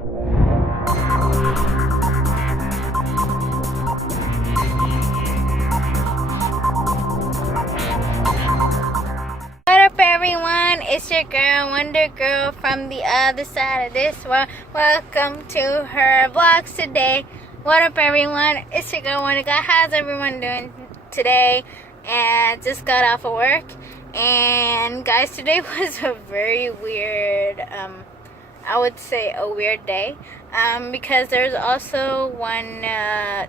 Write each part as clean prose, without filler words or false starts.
What up, everyone? It's your girl, Wonder Girl, from the other side of this world. Welcome to her vlogs today. What up, everyone? It's your girl, Wonder Girl. How's everyone doing today? And just got off of work. And guys, today was a very weird, I would say a weird day. Because there's also one,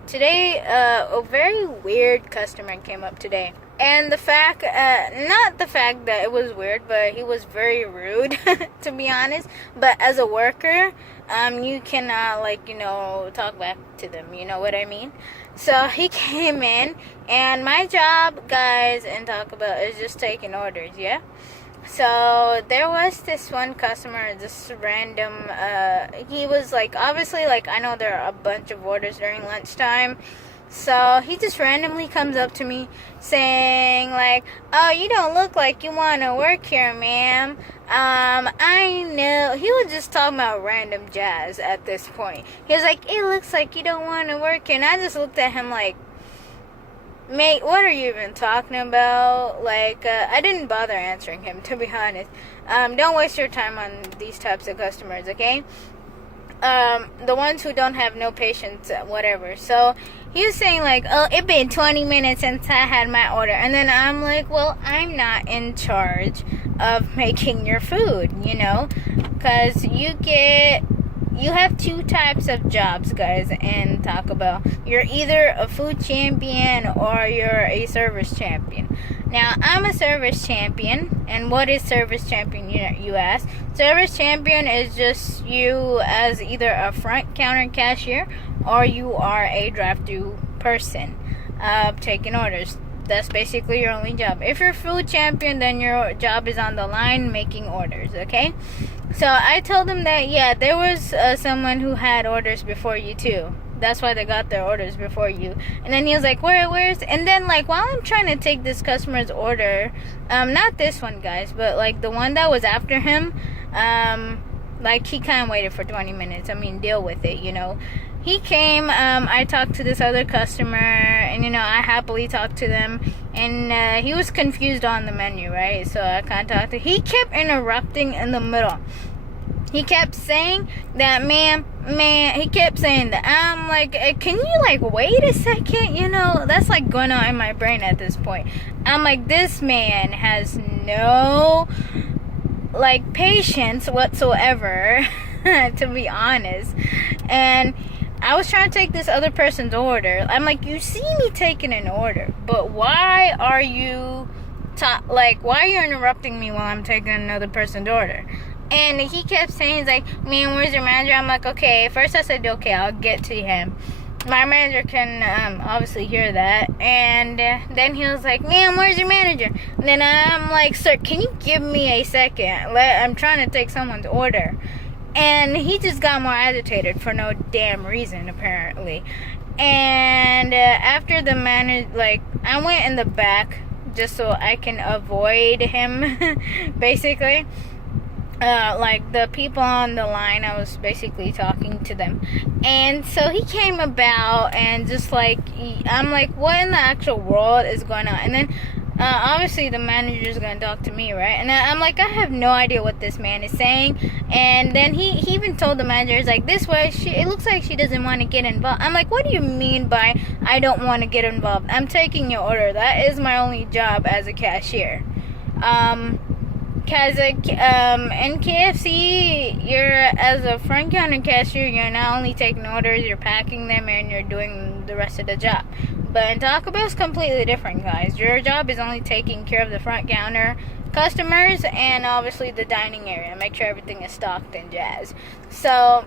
today, a very weird customer came up today. And the fact, not the fact that it was weird, but he was very rude, to be honest. But as a worker, you cannot, talk back to them, you know what I mean? So he came in, and my job, guys, and talk about is just taking orders, yeah? So there was this one customer, this random, he was obviously, I know there are a bunch of orders during lunchtime. So he just randomly comes up to me saying oh, you don't look like you want to work here, ma'am. I know. He was just talking about random jazz at this point. He was like, it looks like you don't want to work here. And I just looked at him like, mate, what are you even talking about? I didn't bother answering him, to be honest. Don't waste your time on these types of customers, okay? The ones who don't have no patience, whatever. So he was saying oh, it been 20 minutes since I had my order. And then I'm like, well, I'm not in charge of making your food, you know, because you have two types of jobs, guys, in Taco Bell. You're either a food champion or you're a service champion. Now, I'm a service champion. And what is service champion, you ask? Service champion is just you as either a front counter cashier or you are a drive-thru person taking orders. That's basically your only job. If you're food champion, then your job is on the line making orders, okay? So I told him that, yeah, there was someone who had orders before you too. That's why they got their orders before you. And then he was like, where's... And then, while I'm trying to take this customer's order, not this one, guys, but, the one that was after him, he kind of waited for 20 minutes. I mean, deal with it, you know. He came, I talked to this other customer, and, I happily talked to them. And he was confused on the menu, right? So I kind of talked to him. He kept interrupting in the middle. He kept saying that, man, he kept saying that. I'm like, can you, wait a second? You know, that's, going on in my brain at this point. I'm like, this man has no, patience whatsoever, to be honest. And I was trying to take this other person's order. I'm like, you see me taking an order, but why are you, why are you interrupting me while I'm taking another person's order? And he kept saying, he's like, man, where's your manager? I'm like, okay. First I said, okay, I'll get to him. My manager can obviously hear that. And then he was like, man, where's your manager? And then I'm like, sir, can you give me a second? I'm trying to take someone's order. And he just got more agitated for no damn reason, apparently. And after the manager, I went in the back just so I can avoid him, basically. The people on the line, I was basically talking to them. And so he came about and just I'm like, what in the actual world is going on? And then obviously the manager's going to talk to me, right? And then I'm like, I have no idea what this man is saying. And then he even told the manager, he's like, this way, it looks like she doesn't want to get involved. I'm like, what do you mean by I don't want to get involved? I'm taking your order. That is my only job as a cashier. Because in KFC, as a front counter cashier, you're not only taking orders, you're packing them, and you're doing the rest of the job. But in Taco Bell, it's completely different, guys. Your job is only taking care of the front counter customers and obviously the dining area. Make sure everything is stocked and jazz. So,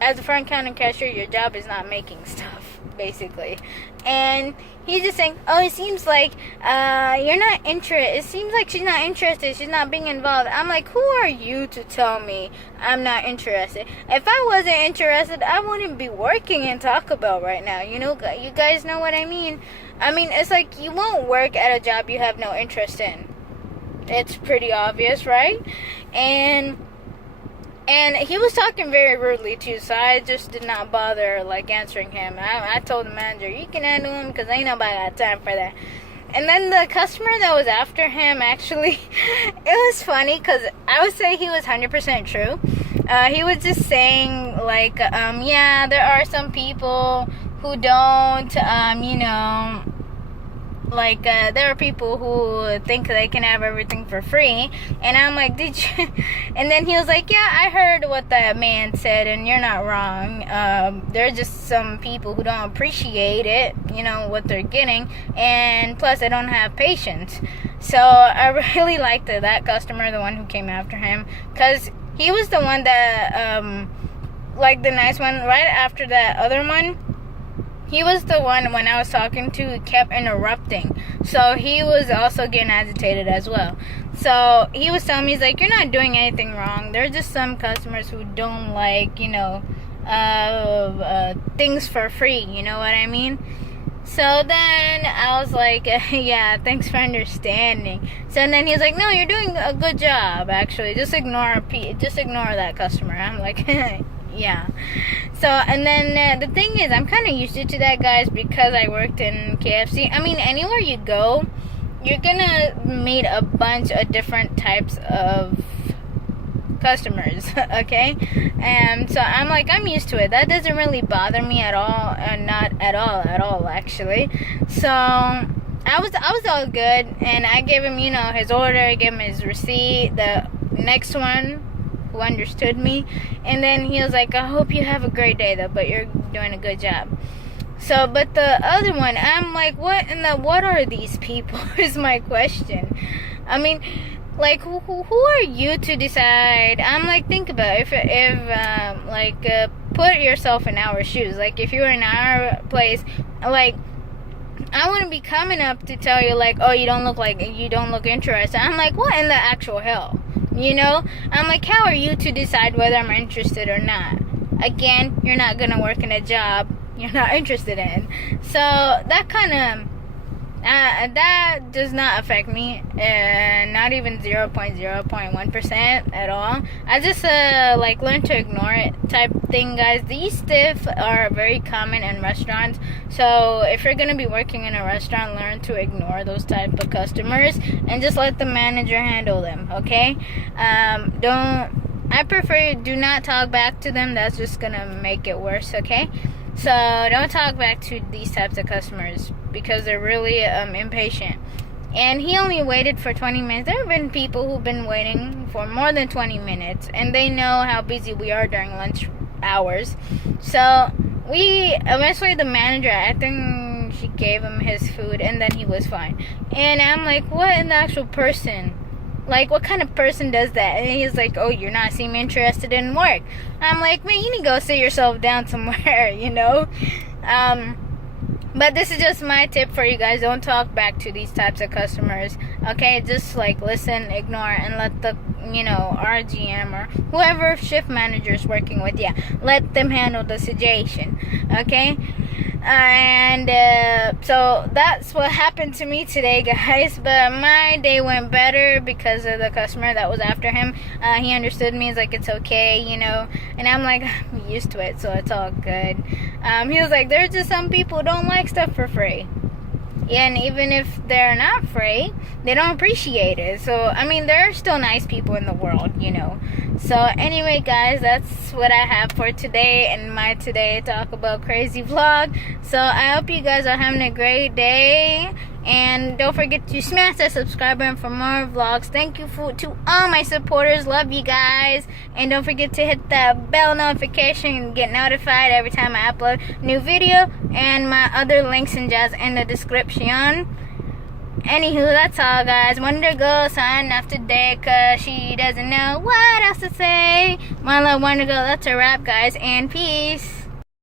as a front counter cashier, your job is not making stuff, basically. And he's just saying, oh, it seems like you're not interested. It seems like she's not interested. She's not being involved. I'm like, who are you to tell me I'm not interested? If I wasn't interested, I wouldn't be working in Taco Bell right now. You know, you guys know what I mean? I mean, it's like you won't work at a job you have no interest in. It's pretty obvious, right? And And he was talking very rudely too, so I just did not bother like answering him. I told the manager, you can handle him because ain't nobody got time for that. And then the customer that was after him, actually, it was funny because I would say he was 100% true. He was just saying like, yeah, there are some people who don't, you know, like there are people who think they can have everything for free. And I'm like, did you? And then he was like, yeah, I heard what that man said, and you're not wrong. There are just some people who don't appreciate it, you know, what they're getting, and plus they don't have patience. So I really liked that customer, the one who came after him, because he was the one that like the nice one right after that other one. He was the one when I was talking to who kept interrupting. So he was also getting agitated as well. So he was telling me, he's like, you're not doing anything wrong. There are just some customers who don't like, you know, things for free. You know what I mean? So then I was like, yeah, thanks for understanding. So then he was like, no, you're doing a good job, actually. Just ignore that customer. I'm like, yeah. So, and then the thing is, I'm kind of used to that, guys, because I worked in KFC. I mean, anywhere you go, you're gonna meet a bunch of different types of customers, okay? And so I'm like, I'm used to it. That doesn't really bother me at all, and not at all, actually. So I was all good, and I gave him, you know, his order, I gave him his receipt. The next one who understood me, and then he was like, I hope you have a great day though, but you're doing a good job. So, but the other one, I'm like, what are these people is my question. I mean, like, who are you to decide? I'm like, think about it. If put yourself in our shoes. Like, if you were in our place, like, I wouldn't be coming up to tell you, like, oh, you don't look interested. I'm like, what in the actual hell? You know? I'm like, how are you to decide whether I'm interested or not? Again, you're not going to work in a job you're not interested in. So, that kind of, that does not affect me. Not even 0.1% at all. I just, like, learn to ignore it type thing, guys. These tips are very common in restaurants. So, if you're going to be working in a restaurant, learn to ignore those type of customers and just let the manager handle them, okay? I prefer do not talk back to them. That's just going to make it worse, okay? So, don't talk back to these types of customers because they're really impatient. And he only waited for 20 minutes. There have been people who've been waiting for more than 20 minutes, and they know how busy we are during lunch hours. So, eventually the manager, I think she gave him his food, and then he was fine. And I'm like, what in the actual person? Like, what kind of person does that? And he's like, oh, you're not seem interested in work. I'm like, man, you need to go sit yourself down somewhere, you know? But this is just my tip for you guys. Don't talk back to these types of customers, okay? Just, like, listen, ignore, and let the, you know, RGM or whoever shift manager is working with, yeah, let them handle the situation, okay? And so that's what happened to me today, guys. But my day went better because of the customer that was after him. He understood me. He's like, it's okay, you know. And I'm like, I'm used to it, so it's all good. He was like, there's just some people who don't like stuff for free. And even if they're not free, they don't appreciate it. So, I mean, there are still nice people in the world, you know. So, anyway, guys, that's what I have for today in my Today Talk About Crazy vlog. So, I hope you guys are having a great day. And don't forget to smash that subscribe button for more vlogs. Thank you to all my supporters. Love you guys. And don't forget to hit that bell notification and get notified every time I upload a new video. And my other links and jazz in the description. Anywho, that's all, guys. Wonder Girl signing off today because she doesn't know what else to say. My love, Wonder Girl. That's a wrap, guys. And peace.